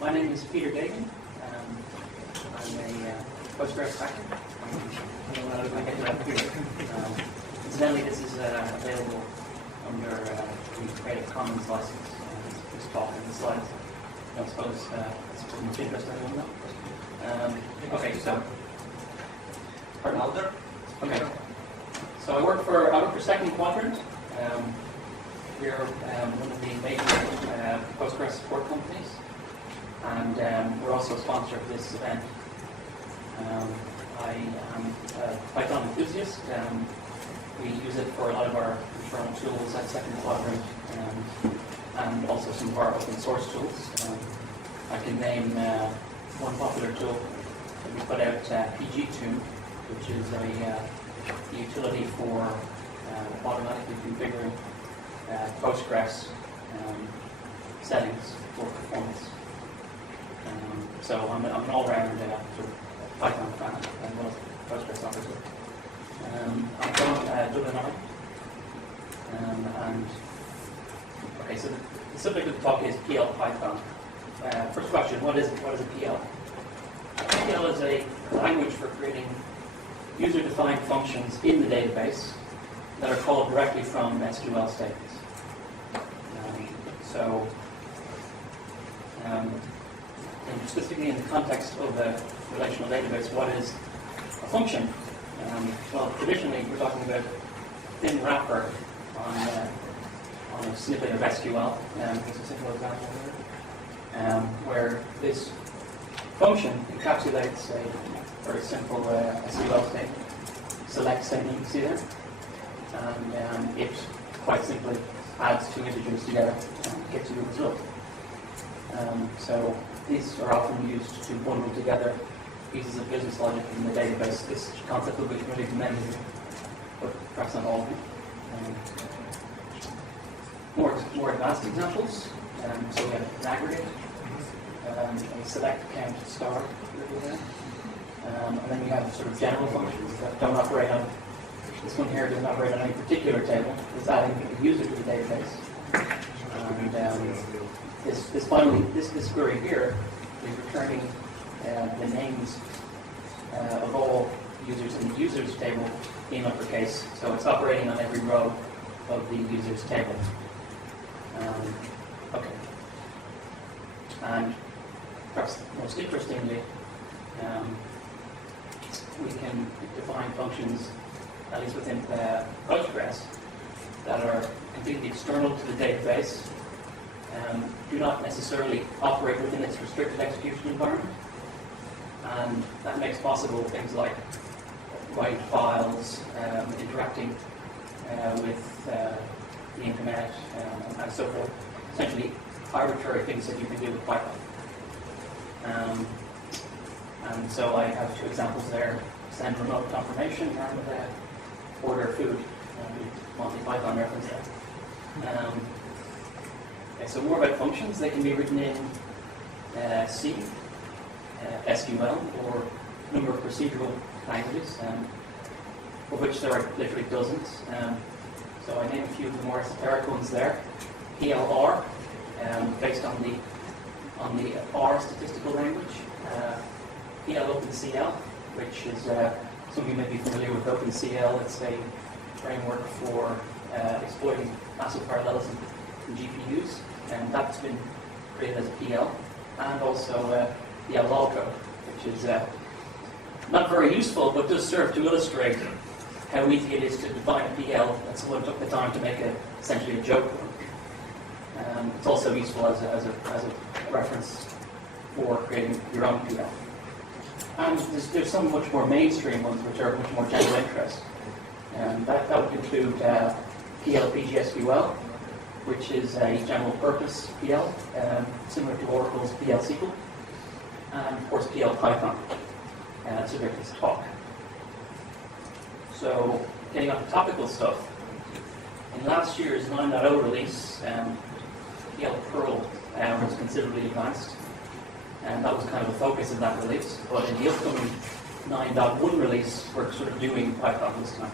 My name is Peter Geoghegan. I'm a Postgres hacker. Incidentally, this is available under the Creative Commons license. This talk and the slides. I don't suppose it's of much interest to anyone though. Okay, so. Pardon? Okay. So I work for Second Quadrant. We're one of the major Postgres support companies, and we're also a sponsor of this event. I am a Python enthusiast. We use it for a lot of our internal tools at Second Quadrant, and also some of our open source tools. I can name one popular tool that we put out, PGTune, which is a utility for automatically configuring Postgres settings for performance. So I'm an all-round sort of Python fan as well as Postgres obviously. I'm from Dublin, Ireland. And okay, so the subject of the talk is PL-Python. First question: what is a PL? PL is a language for creating user-defined functions in the database that are called directly from SQL statements. And specifically in the context of a relational database, what is a function? Well, traditionally we're talking about a thin wrapper on a snippet of SQL. Here's a simple example here, where this function encapsulates a very simple SQL statement, select statement you can see there, and it quite simply adds two integers together and gets you the result. So these are often used to bundle together pieces of business logic in the database. This concept will be familiar to many of you, but perhaps not all of you. More advanced examples. So we have an aggregate, a select, count, star, and then we have sort of general functions that don't operate on. This one here doesn't operate on any particular table. It's adding a user to the database. And this query here is returning the names of all users in the users table in uppercase. So it's operating on every row of the users table. Okay. And perhaps most interestingly, we can define functions, at least within Postgres, that are completely external to the database, do not necessarily operate within its restricted execution environment, and that makes possible things like write files, interacting with the internet, and so forth. Essentially, arbitrary things that you can do with Python. And so I have two examples there: send remote confirmation and order food. Monty Python reference there. Okay, so more about functions. They can be written in C, SQL, or a number of procedural languages, of which there are literally dozens. So I named a few of the more esoteric ones there. PLR, based on the R statistical language. PL-OpenCL, which is some of you may be familiar with OpenCL. It's a framework for exploiting massive parallelism in GPUs, and that's been created as a PL. And also PL-Lolco, which is not very useful, but does serve to illustrate how easy it is to define a PL, and someone took the time to make essentially a joke. It's also useful as a reference for creating your own PL. And there's some much more mainstream ones which are much more general interest. That would include PL-PGSQL, which is a general purpose PL, similar to Oracle's PL-SQL, and of course PL-Python. That's a bit of this talk. So, getting on to topical stuff, in last year's 9.0 release, PL-Perl was considerably advanced, and that was kind of the focus of that release. But in the upcoming 9.1 release, we're sort of doing Python this time.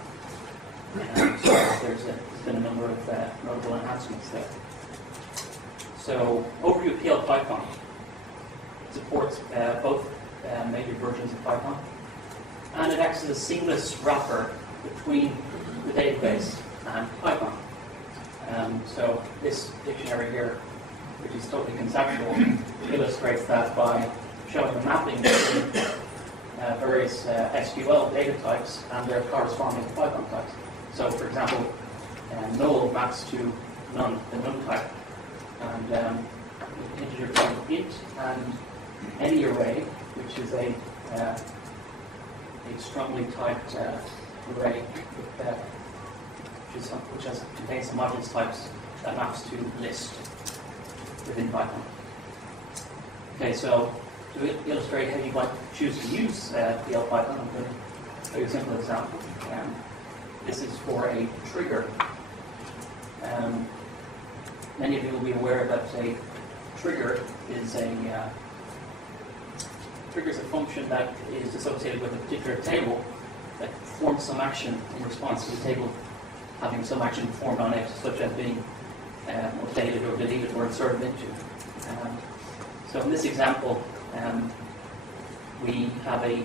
So there's been a number of notable enhancements there. So, overview of PL-Python. supports both major versions of Python, and it acts as a seamless wrapper between the database and Python. So this dictionary here, which is totally conceptual, illustrates that by showing a mapping between various SQL data types and their corresponding Python types. So, for example, null maps to none, the none type, and integer type int, and any array, which is a strongly typed array which contains some object types that maps to list within Python. Okay, so to illustrate how you might choose to use PL/Python, I'm going to show you a simple example. This is for a trigger. Many of you will be aware that a trigger is a function that is associated with a particular table that performs some action in response to the table having some action performed on it, such as being updated or deleted or inserted into. So in this example, we have a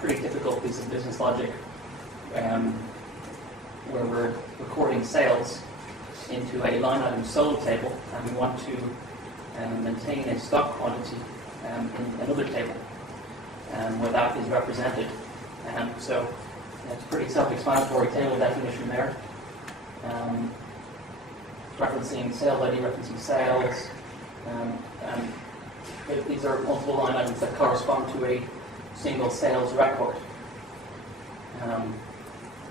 pretty typical piece of business logic where we're recording sales into a line item sold table, and we want to maintain a stock quantity in another table where that is represented. So it's a pretty self-explanatory table definition there. Referencing sales ID, referencing sales. These are multiple line items that correspond to a single sales record.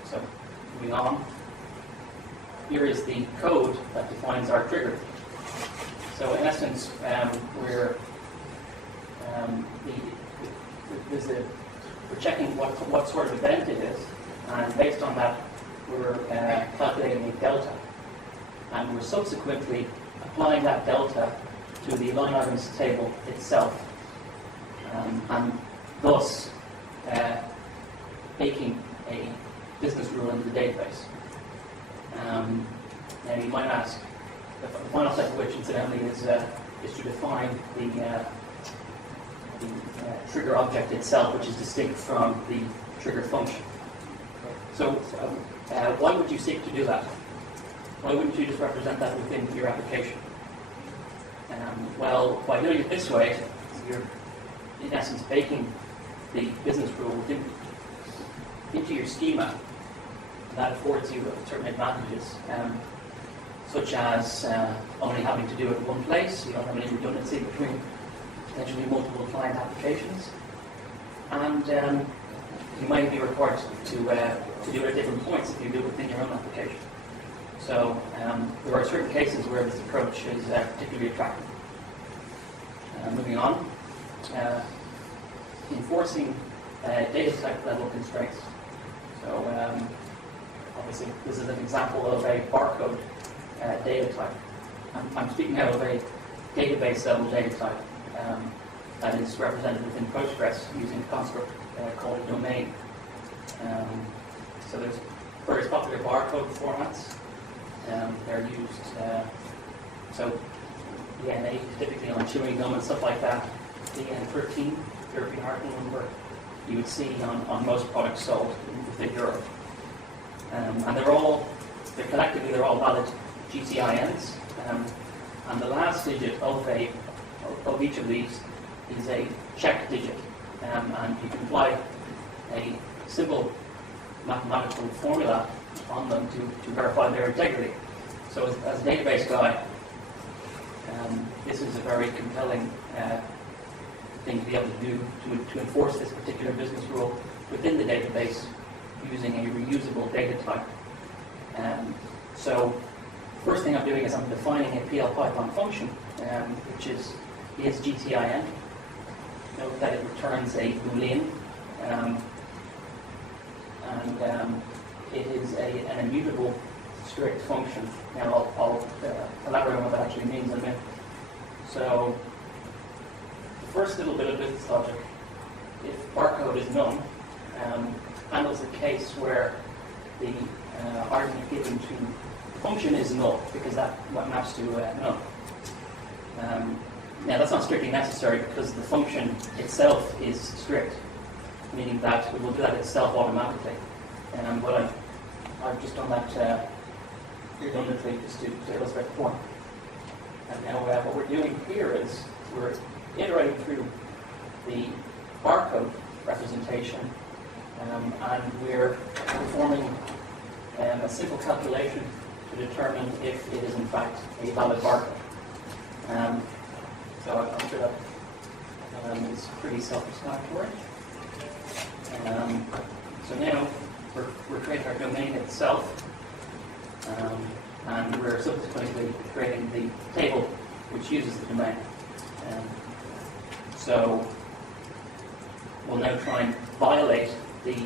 So moving on, here is the code that defines our trigger. So in essence, we're checking what sort of event it is, and based on that, we're calculating a delta, and we're subsequently applying that delta to the line items table itself, and thus making a business rule into the database. Now you might ask, the final step of which, incidentally, is to define the trigger object itself, which is distinct from the trigger function. So why would you seek to do that? Why wouldn't you just represent that within your application? Well, by doing it this way, you're in essence baking the business rule into your schema. That affords you certain advantages, such as only having to do it in one place. You don't have any redundancy between potentially multiple client applications, and you might be required to do it at different points if you do it within your own application. So there are certain cases where this approach is particularly attractive. Moving on, enforcing data type level constraints. So obviously this is an example of a barcode data type. I'm speaking out of a database level data type that is represented within Postgres using a construct called a domain. So there's various popular barcode formats. They're used, so DNA is typically on chewing gum and stuff like that. The N13, European article number, you would see on most products sold within Europe. And they're collectively valid GTINs. And the last digit of each of these is a check digit. And you can apply a simple mathematical formula on them to verify their integrity. So as a database guy, this is a very compelling thing to be able to do to enforce this particular business rule within the database using a reusable data type. So the first thing I'm doing is I'm defining a PL/Python function, which is GTIN. Note that it returns a Boolean, and it is an immutable strict function. Now I'll elaborate on what that actually means in a minute. So the first little bit of business logic, if barcode is known, handles a case where the argument given to the function is null, because that what maps to none. Now that's not strictly necessary because the function itself is strict, meaning that it will do that itself automatically. But I've just done that redundantly just to illustrate the point. And now what we're doing here is we're iterating through the barcode representation, and we're performing a simple calculation to determine if it is in fact a valid barcode. So I'm sure that is pretty self-explanatory. So now we're creating our domain itself, and we're subsequently creating the table which uses the domain. So we'll now try and violate the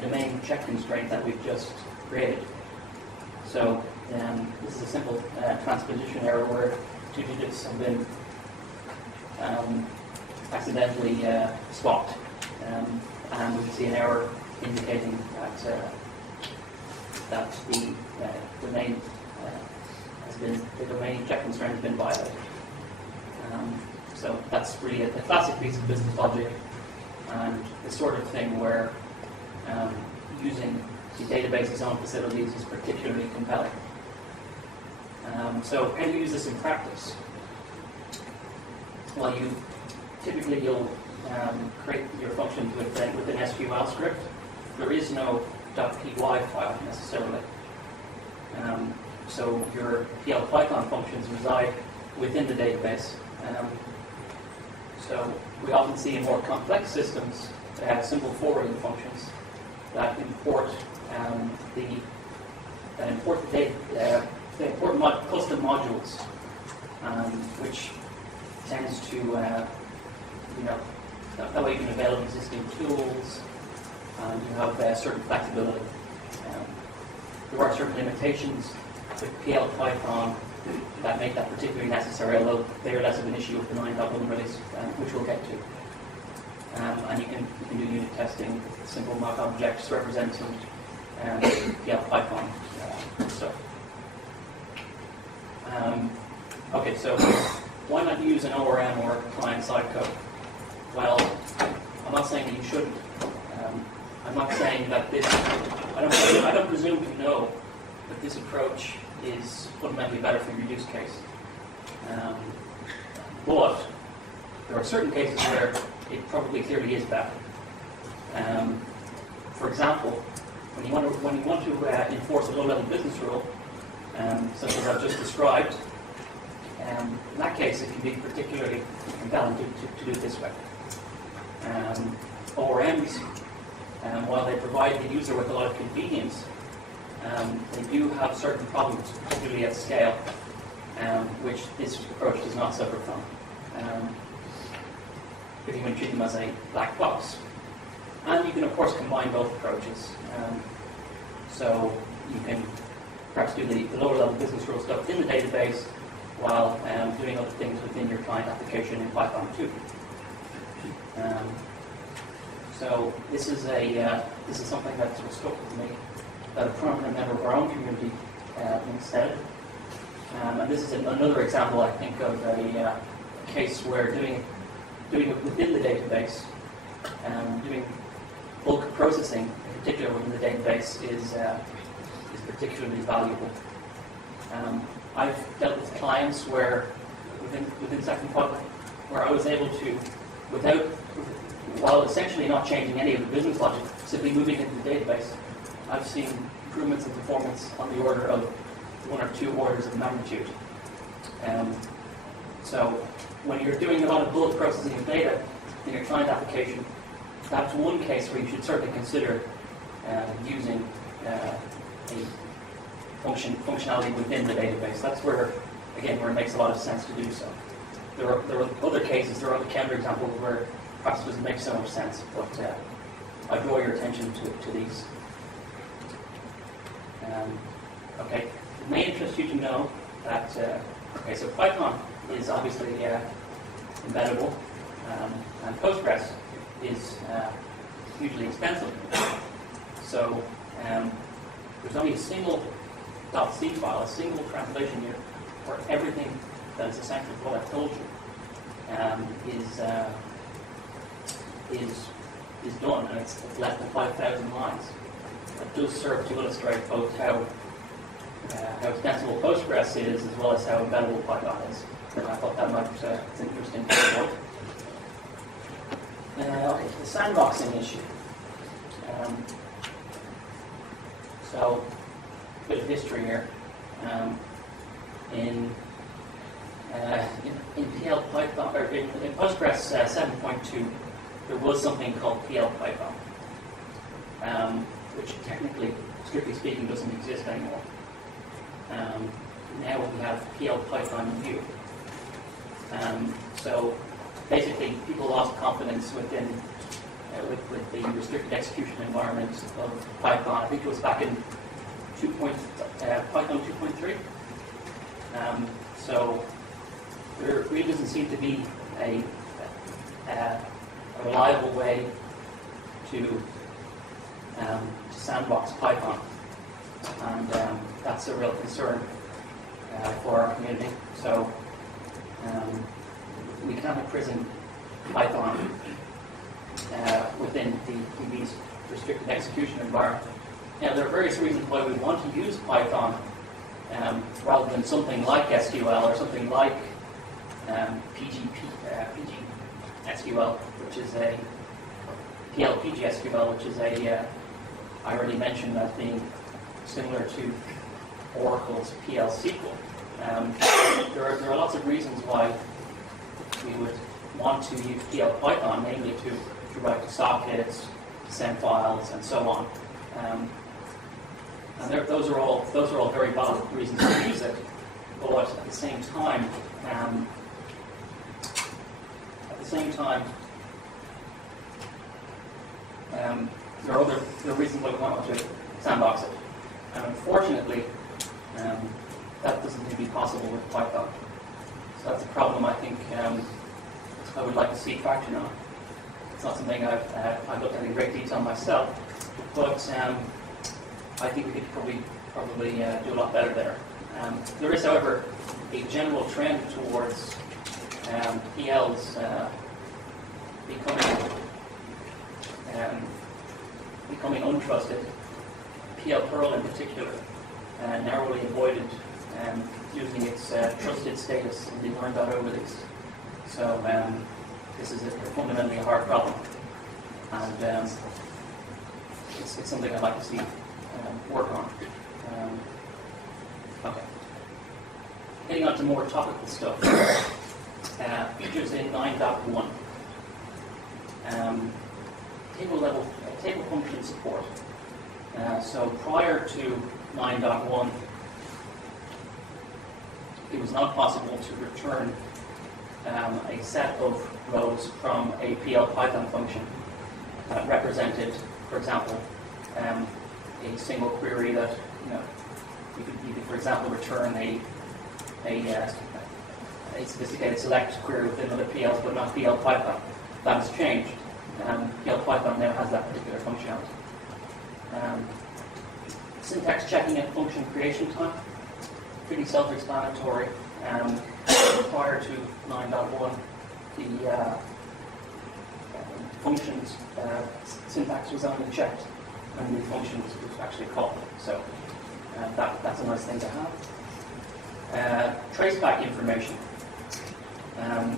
domain check constraint that we've just created. So this is a simple transposition error where 2 digits have been accidentally swapped, and we can see an error indicating that the domain the domain check constraint has been violated. So that's really a classic piece of business logic, and the sort of thing where using the database's own facilities is particularly compelling. So how do you use this in practice? Well, you'll create your functions with an SQL script. There is no .py file necessarily. So your PL/Python functions reside within the database. So we often see in more complex systems that have simple forwarding functions that import custom modules, which tends to that way you can avail of existing tools, and you have certain flexibility. There are certain limitations with PL/Python that make that particularly necessary, although they are less of an issue with the 9.1 release, which we'll get to. And you can do unit testing with simple mock objects representing PL/Python stuff. Okay, so why not use an ORM or client-side code? Well, I'm not saying that you shouldn't. I'm not saying that this. I don't presume to know that this approach is fundamentally better for your use case. But there are certain cases where it probably clearly is better. For example, when you want to enforce a low-level business rule, such as I've just described, in that case it can be particularly compelling to do it this way. ORMs, while they provide the user with a lot of convenience, they do have certain problems, particularly at scale, which this approach does not suffer from. If you want to treat them as a black box. And you can, of course, combine both approaches. So you can perhaps do the lower-level business rule stuff in the database while doing other things within your client application in Python too. So this is something that's sort of stuck with me, that a prominent member of our own community instead. And this is another example, I think, of a case where doing it within the database, doing bulk processing, in particular within the database, is particularly valuable. I've dealt with clients where within Second Public, where I was able to, while essentially not changing any of the business logic, simply moving into the database, I've seen improvements in performance on the order of 1 or 2 orders of magnitude. So when you're doing a lot of bulk processing of data in your client application, that's one case where you should certainly consider using a functionality within the database. That's where it makes a lot of sense to do so. There are other cases, there are other counterexamples where perhaps it doesn't make so much sense, but I draw your attention to these. Okay, it may interest you to know that, so Python is obviously embeddable, and Postgres is hugely expensive. So there's only a single .c file, a single translation unit for everything that is essential to what I've told you. is done, and it's less than 5,000 lines. It does serve to illustrate both how extensible Postgres is, as well as how embeddable Python is. And I thought that might it's an interesting point. Okay, the sandboxing issue. So, a bit of history here. In PL-Python, or in Postgres 7.2, there was something called PL-Python, which technically, strictly speaking, doesn't exist anymore. Now we have PL-Python View. So basically, people lost confidence within with the restricted execution environment of Python. I think it was back in Python 2.3. So there really doesn't seem to be a reliable way to sandbox Python, and that's a real concern for our community. So we can't imprison Python within these restricted execution environment. Now, there are various reasons why we want to use Python rather than something like SQL or something like PGSQL, which is a PLPGSQL, which is I already mentioned as being similar to Oracle's PL/SQL. There are lots of reasons why we would want to use PL/Python, namely to write to sockets, send files, and so on. And those are all very valid reasons to use it. But at the same time, there are reasons why we want to sandbox it. And unfortunately, that doesn't seem to be possible with Python. So that's a problem I think I would like to see traction on. It's not something I've looked at in great detail myself, but I think we could probably do a lot better there. There is, however, a general trend towards PLs becoming untrusted. PL Perl in particular narrowly avoided using its trusted status in the learn.o release. So this is fundamentally a hard problem, and it's something I'd like to see work on. Okay. Getting on to more topical stuff. Features in 9.1. Table function support. So prior to 9.1, it was not possible to return a set of rows from a PL/Python function that represented, for example, a single query that you could for example, return a sophisticated select query within other PLs, but not PL/Python. That has changed. PL/Python now has that particular functionality. Syntax checking at function creation time, pretty self-explanatory. Prior to 9.1, the functions syntax was only checked and the function was actually called. So that's a nice thing to have. Traceback information. I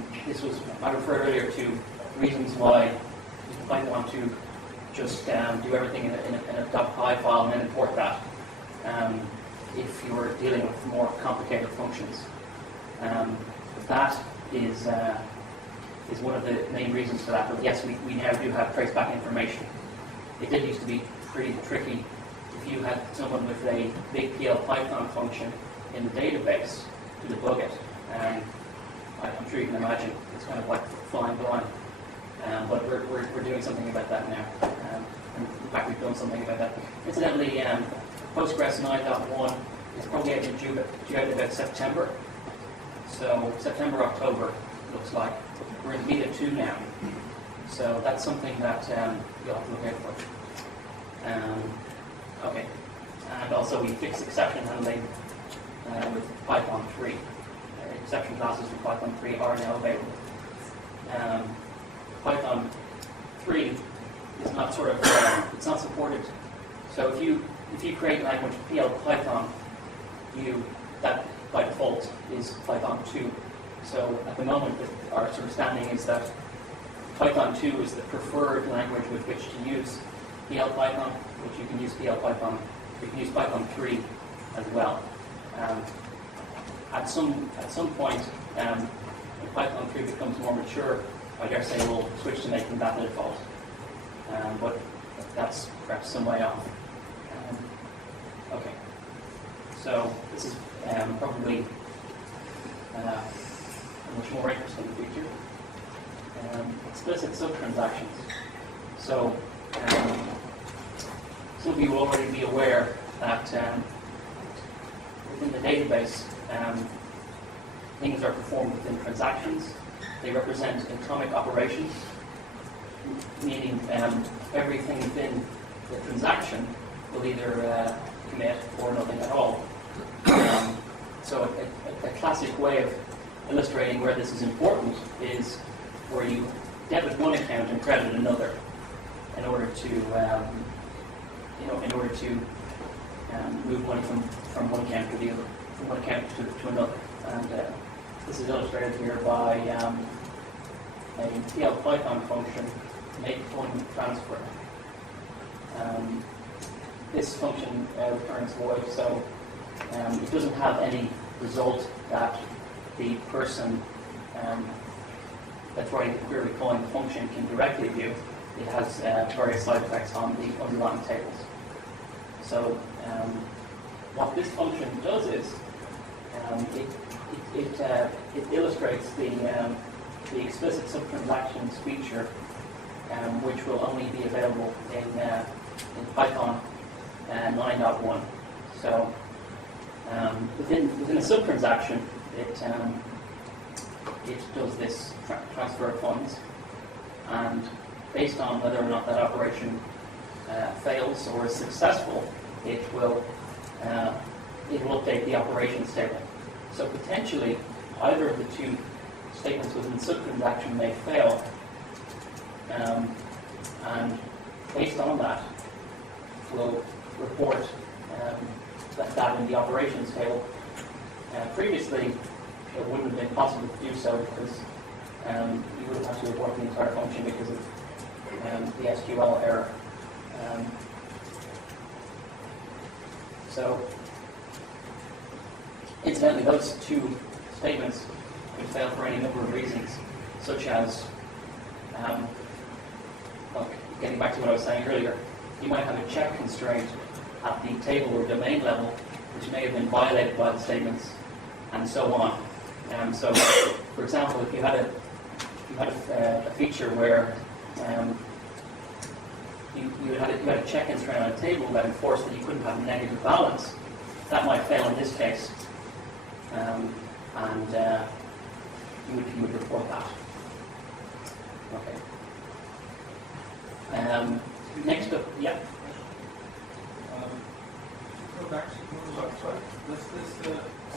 referred earlier to reasons why you might want to just do everything in a .py file and then import that if you were dealing with more complicated functions. That is one of the main reasons for that. But yes, we now do have traceback information. It did used to be pretty tricky if you had someone with a big PL/Python function in the database to debug it. I'm sure you can imagine it's kind of like flying blind. But we're doing something about that now. In fact, we've done something about that. Incidentally, Postgres 9.1 is probably due out about September. So September, October looks like. We're in beta 2 now. So that's something that you'll have to look out for. Okay. And also we fixed exception handling with Python 3. Exception classes for Python 3 are now available. So if you create language PL-Python, that by default is Python 2. So at the moment, our sort of standing is that Python 2 is the preferred language with which to use PL-Python, which you can use PL-Python. You can use Python 3 as well. At some point, when Python 3 becomes more mature, I dare say we'll switch to making that the default. But that's perhaps some way off. Okay. So this is probably a much more interesting feature. Explicit subtransactions. So some of you will already be aware that within the database, things are performed within transactions. They represent atomic operations, meaning everything within the transaction will either commit or nothing at all. So a classic way of illustrating where this is important is where you debit one account and credit another in order to move money from one account to the other, from one account to another. And this is illustrated here by a PL-Python function, make fund transfer. This function returns void, so it doesn't have any result that the person that's writing the query calling the function can directly view. It has various side effects on the underlying tables. So what this function does is it illustrates the explicit subtransactions feature, which will only be available in Python 9.1. So within a subtransaction, it does this transfer of funds, and based on whether or not that operation fails or is successful, it will update the operations table. So potentially, either of the two statements within the subtransaction may fail, and based on that, we'll report that in the operations table. Previously, it wouldn't have been possible to do so because you would have had to report the entire function because of the SQL error. So, incidentally, those two statements could fail for any number of reasons, such as, well, getting back to what I was saying earlier, you might have a check constraint at the table or domain level, which may have been violated by the statements, and so on. So, for example, if you had a feature where you had a check constraint on a table that enforced that you couldn't have a negative balance, that might fail in this case, and you would report that. Okay. Next up, yeah. Go back to this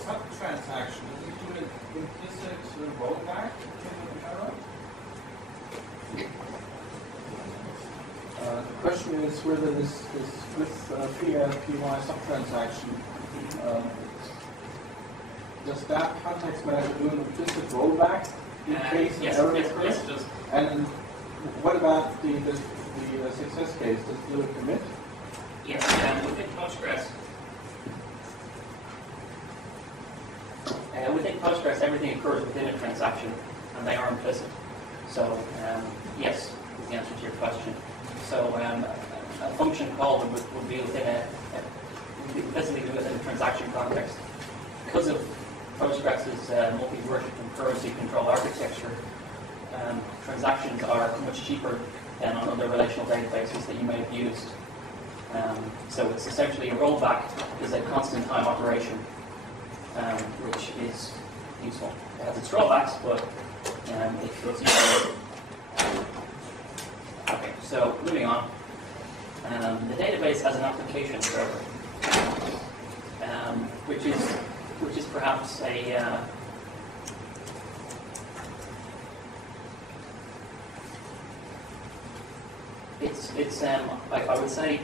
sub-transaction, is it doing implicit rollback? The question is whether this with PL/PY sub-transaction, does that context manager do an implicit rollback in case yes, error yes, occurs? yes, it does. And what about the success case? Does it do a commit? Yes, within Postgres, everything occurs within a transaction, and they are implicit. So, yes, is the answer to your question. So, a function call would be within implicitly within a transaction context. Because of Postgres's multi-version concurrency control architecture, transactions are much cheaper than on other relational databases that you may have used. So it's essentially a rollback is a constant time operation, which is useful. It has its drawbacks, but it's useful. Okay, so moving on. The database has an application server, which is perhaps a I would say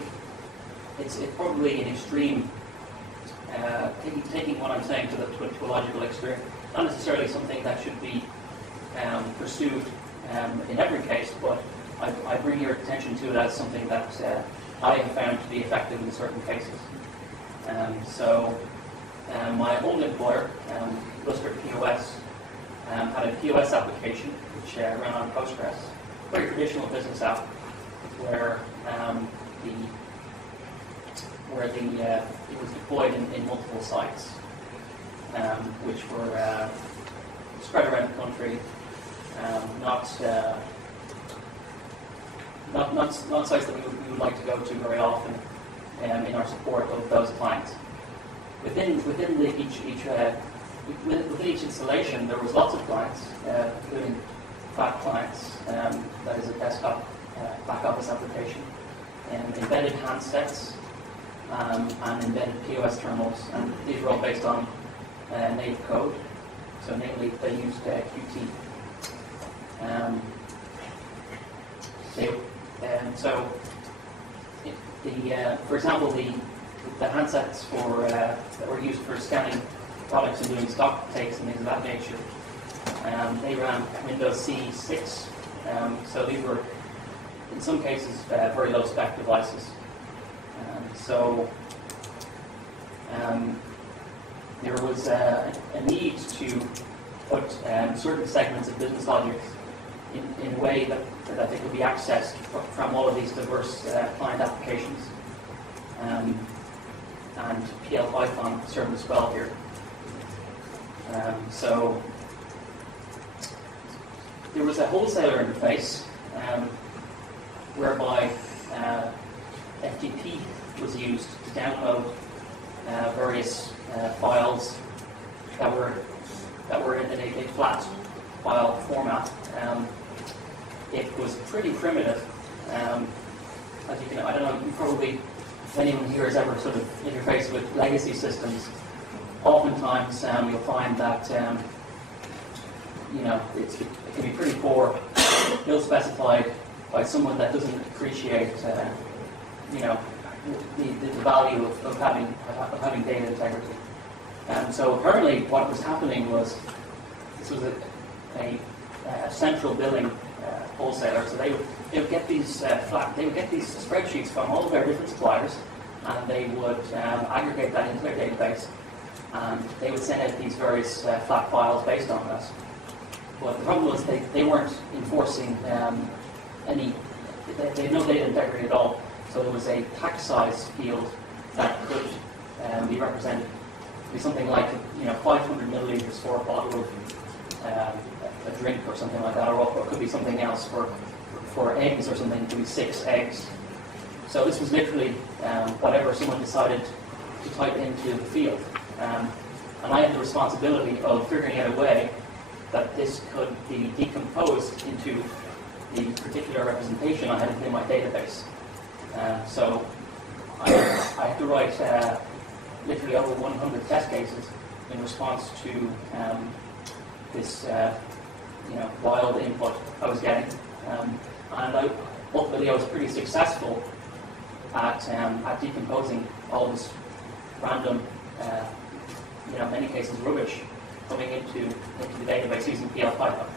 it's probably an extreme, taking what I'm saying to a logical extreme. Not necessarily something that should be pursued in every case, but I bring your attention to it as something that I have found to be effective in certain cases. My old employer, Luster POS, had a POS application which ran on Postgres, very traditional business app, where it was deployed in multiple sites, which were spread around the country, not sites that we would like to go to very often in our support of those clients. Within each installation, there was lots of clients, including flat clients, that is a desktop back office application, embedded handsets, and embedded POS terminals, and these were all based on native code. So namely, they used Qt. For example, the handsets that were used for scanning products and doing stock takes and things of that nature, they ran Windows C6. So these were, in some cases, very low spec devices. There was a need to put certain segments of business logic in a way that they could be accessed from all of these diverse client applications. And PL/Python served us well here. So there was a wholesaler interface whereby FTP was used to download various files that were in a flat file format. It was pretty primitive. As you can, I don't know, probably if anyone here has ever sort of interfaced with legacy systems, oftentimes you'll find that it can be pretty poor, ill-specified by someone that doesn't appreciate the value of having data integrity. So apparently, what was happening was this was a central billing wholesaler. So they would get these spreadsheets from all of their different suppliers, and they would aggregate that into their database, and they would send out these various flat files based on that. But the problem was they weren't enforcing they had no data integrity at all. So there was a pack size field that could be represented to be something like 500 milliliters for a bottle of a drink or something like that, or it could be something else for eggs or something. It could be 6 eggs. So this was literally whatever someone decided to type into the field, and I had the responsibility of figuring out a way that this could be decomposed into the particular representation I had in my database. So I had to write literally over 100 test cases in response to this wild input I was getting, and ultimately I was pretty successful at decomposing all this random, in many cases rubbish coming into the database using PL/Python.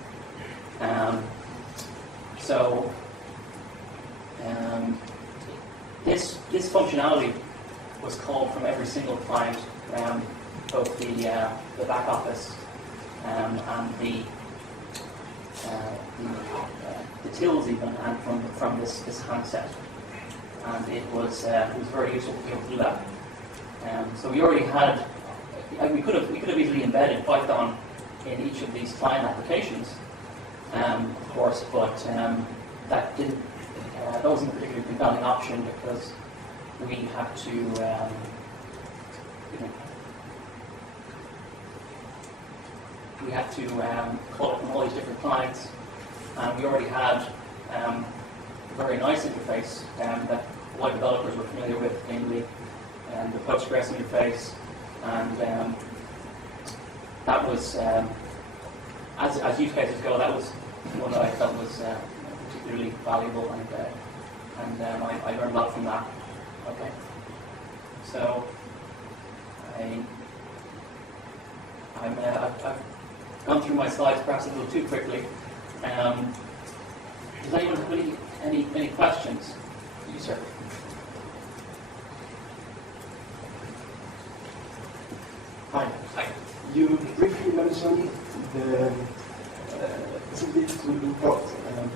This functionality was called from every single client, both the back office and the tills even, and from this handset, and it was very useful to be able to do that. So we already had, we could have easily embedded Python in each of these client applications, of course, but that wasn't a particularly compelling option because we had to call it from all these different clients, and we already had a very nice interface that a lot of developers were familiar with, namely the Postgres interface, and that was, as use cases go, that was one that I felt was particularly valuable, and I learned a lot from that. Okay. So I've gone through my slides perhaps a little too quickly. Does anyone have any questions? You, sir. Hi. Hi. You briefly mentioned the possibility to import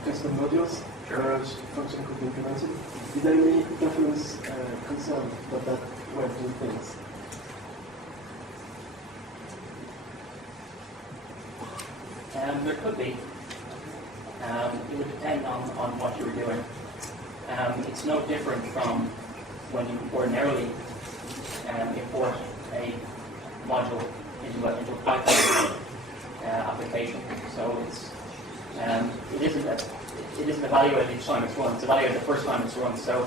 custom modules where a function could be implemented. Is there any performance concern about that way of doing things? There could be. It would depend on what you were doing. It's no different from when you ordinarily import a module into a Python application. So it isn't evaluated each time it's run. It's evaluated the first time it's run. So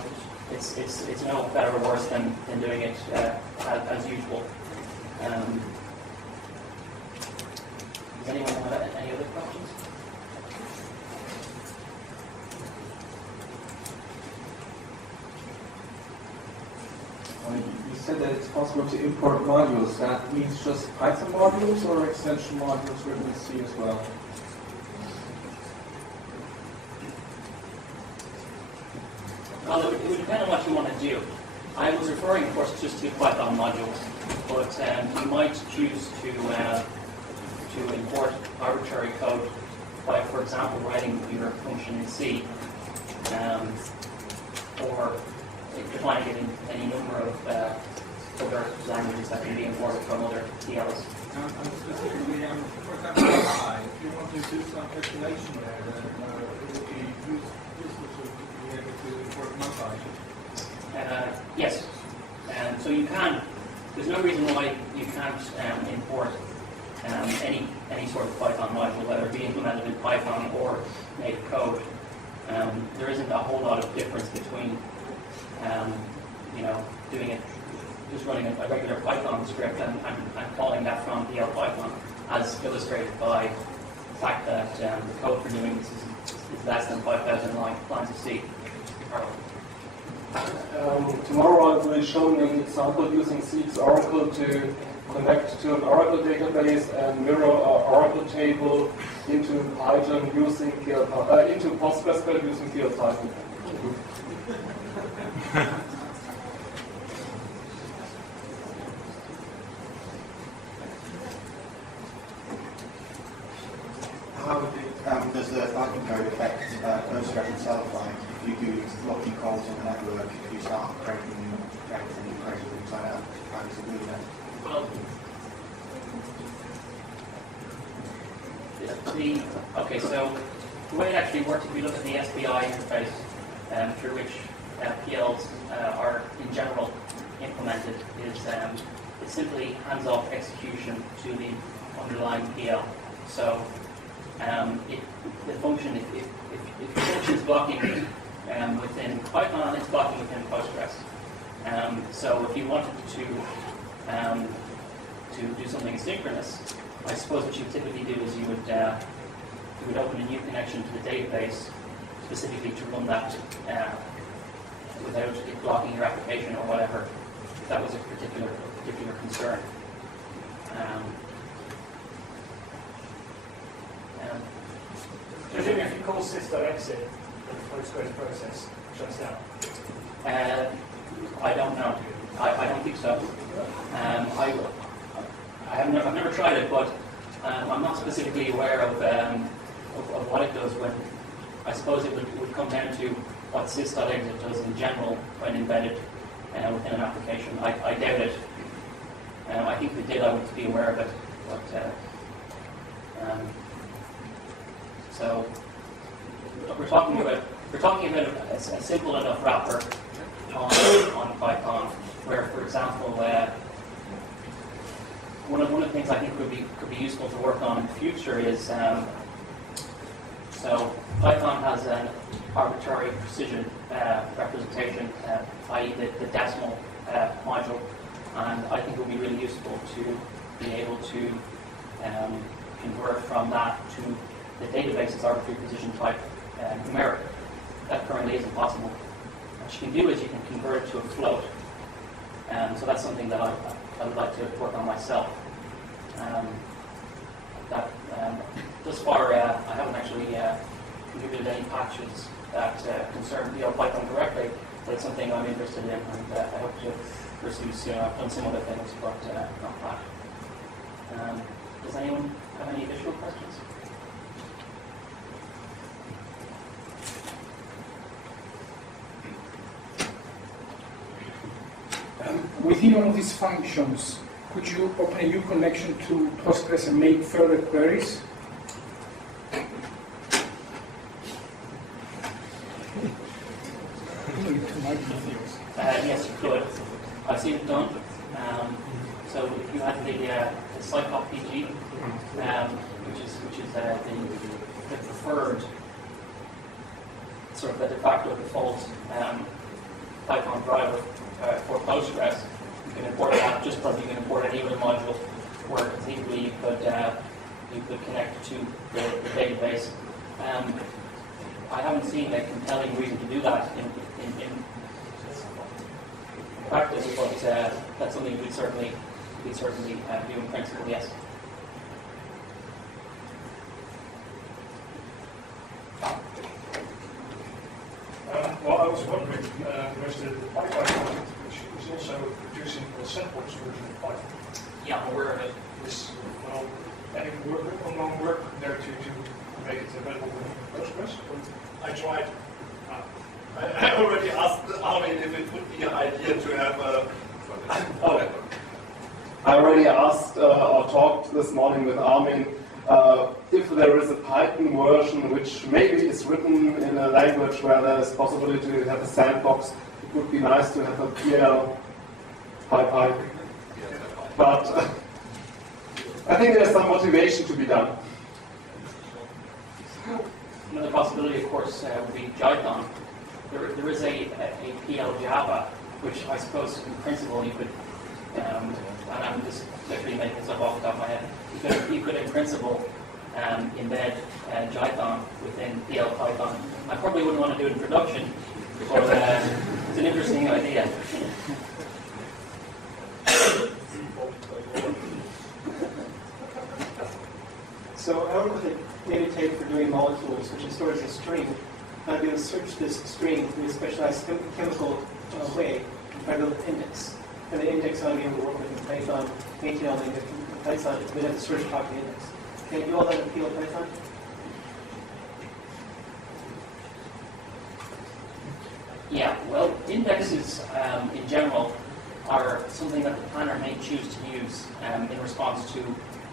it's no better or worse than doing it as usual. Does anyone have any other questions? You said that it's possible to import modules. That means just Python modules or extension modules written in C as well? Well, it would depend on what you want to do. I was referring, of course, just to Python modules, but you might choose to import arbitrary code by, for example, writing your function in C, or defining it in any number of other languages that can be imported from other PLs. And specifically, for example, if you want to do some calculation there, then it would be useful to be able to import NumPy. Yes. So you can. There's no reason why you can't import any sort of Python module, whether it be implemented in Python or native code. There isn't a whole lot of difference between doing it, just running a regular Python script and calling that from PL-Python, as illustrated by the fact that the code for doing this is less than 5,000 lines of C. Tomorrow I will show an example using C's Oracle to connect to an Oracle database and mirror our Oracle table into Python using into PostgreSQL using PL-Python. How does the Python code affect Postgres itself? Like, if you do locking calls on the network, if you start creating things like that, how does it do that? Well, okay, so the way it actually works, if we look at the SPI interface through which PLs are in general implemented, is it simply hands off execution to the underlying PL. So the function, if the function is blocking within Python, it's blocking within Postgres. So if you wanted to do something asynchronous, I suppose what you would typically do is you would open a new connection to the database specifically to run that without it blocking your application or whatever, if that was a particular concern. Presumably, if you call sys.exit, the Postgres process shuts down. I don't know. I don't think so. I've never tried it, but I'm not specifically aware of what it does when. I suppose it would come down to what sys.exit does in general when embedded within an application. I doubt it. I think if it did, I would be aware of it. But so we're talking about a simple enough wrapper on Python, where, for example, one of the things I think could be useful to work on in the future is so Python has an arbitrary precision representation, i.e. the decimal module, and I think it would be really useful to be able to convert from that to the database's arbitrary precision type numeric. That currently isn't possible. What you can do is you can convert it to a float, So that's something that I would like to work on myself. Thus far, I haven't actually contributed any patches that concern EuroPython directly, but it's something I'm interested in, and I hope to pursue soon. I've done some other things, but not that. Does anyone have any additional questions? Within one of these functions, could you open a new connection to Postgres and make further queries? Yes, you could. I've seen it done. So if you had the Cyclop PG, which is the preferred, sort of the de facto default Python driver for Postgres, you can import that just like you can import any other module, where conceivably you could connect to the database. I haven't seen a compelling reason to do that in practice, but that's something we'd certainly do in principle, yes. Well, I was wondering, there's the Python project, which is also producing a sandbox version of Python. Yeah, I'm aware of it. Well, any ongoing work there to make it available in Postgres? I tried. I already asked Armin if it would be an idea to have I already asked or talked this morning with Armin if there is a Python version which maybe is written in a language where there is possibility to have a sandbox. It would be nice to have a PL PyPy. But I think there's some motivation to be done. Another possibility, of course, would be Geoghegan. There is a PL Java, which I suppose in principle you could, and I'm just literally making this up off the top of my head, you could in principle embed Geoghegan within PL Python. I probably wouldn't want to do it in production, but it's an interesting idea. So I wonder what the data type for doing molecules, which is stored as a string, I'd be able to search this string in a specialized chemical way and find out the index. And the index I'll be able to work with in Python, maintain all the index in Python, and then have to search top the index. Can I do all that in PL Python? Yeah, well, indexes in general are something that the planner may choose to use in response to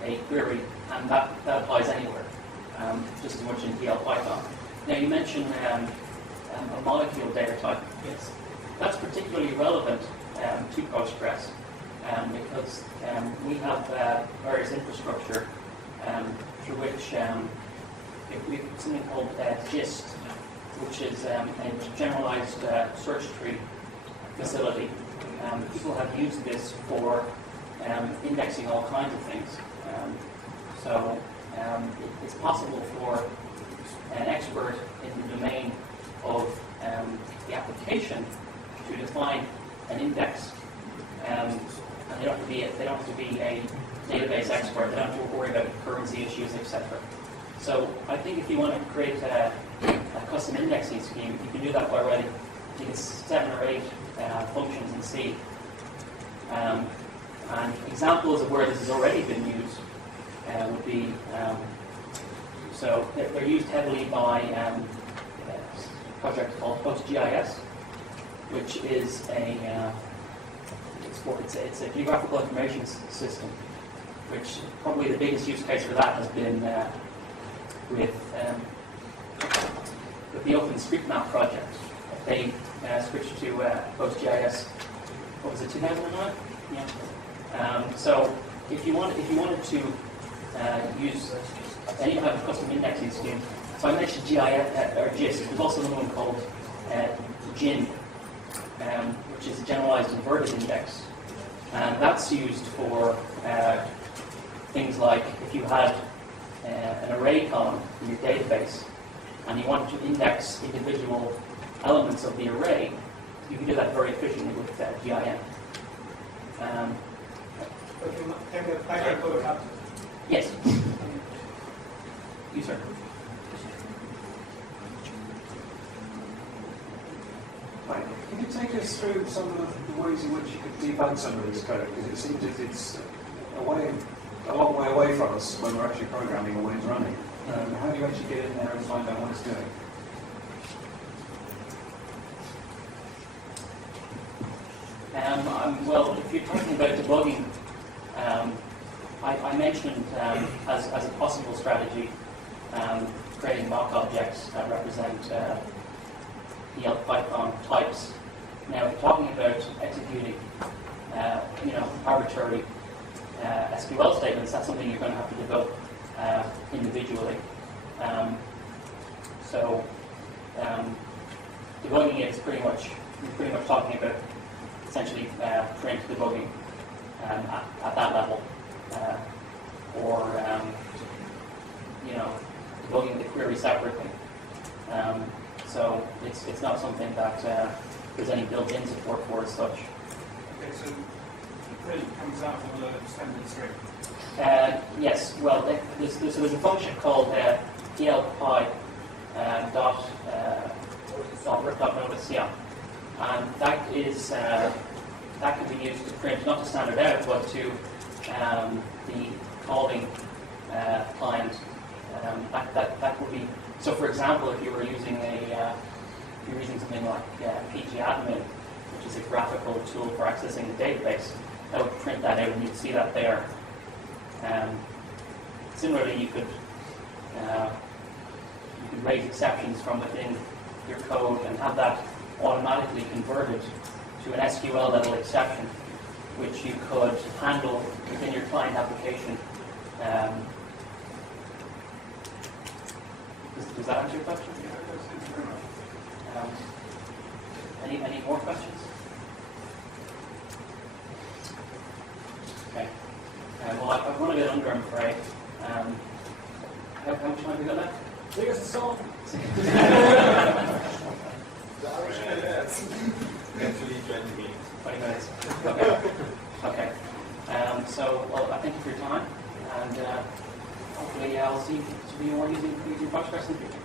a query, and that applies anywhere, just as much in PL Python. Now, you mentioned a molecule data type. Yes. That's particularly relevant to Postgres because we have various infrastructure through which we have something called GIST, which is a generalized search tree facility. People have used this for indexing all kinds of things. So it's possible for an expert in the domain of the application to define an index. And they don't have to be a database expert. They don't have to worry about currency issues, etc. So I think if you want to create a custom indexing scheme, you can do that by writing 7 or 8 functions in C. And examples of where this has already been used would be, so they're used heavily by a project called PostgreSQL, which is it's a geographical information system, which probably the biggest use case for that has been with the OpenStreetMap project. They switched to PostgreSQL. What was it, 2009? Yeah. So if you wanted to use any type of custom indexing scheme, so I mentioned GIST. There's also another one called GIN, which is a generalized inverted index, and that's used for things like if you had an array column in your database and you wanted to index individual elements of the array, you can do that very efficiently with GIN. Can the Python code up? Yes. You, sir. Right. Can you take us through some of the ways in which you could debug some of this code? Because it seems that it's a long way away from us when we're actually programming or when it's running. How do you actually get in there and find out what it's doing? Well, if you're talking about debugging, I mentioned as a possible strategy creating mock objects that represent EuroPython types. Now, if you're talking about executing, arbitrary SQL statements, that's something you're going to have to develop individually. Debugging it is pretty much talking about essentially print debugging at that level, or debugging the query separately. So it's not something that there's any built-in support for as such. Okay, so the print comes out of a standard string. Yes, well, there's a function called ELPy .notice, and that is that can be used to print not to standard out, but to the calling client. That would be so. For example, if you were using something like pgadmin, which is a graphical tool for accessing the database, that would print that out, and you'd see that there. Similarly, you could raise exceptions from within your code and have that automatically converted to an SQL level exception, which you could handle within your client application. Does that answer your question? Any more questions? Okay. Well, I've run a bit under, I'm afraid. How much time have we got left? Sing us a song. Actually, 20 minutes. 20 minutes. Okay. Okay. Well, I thank you for your time, and hopefully I'll see you more using PostgreSQL in the future.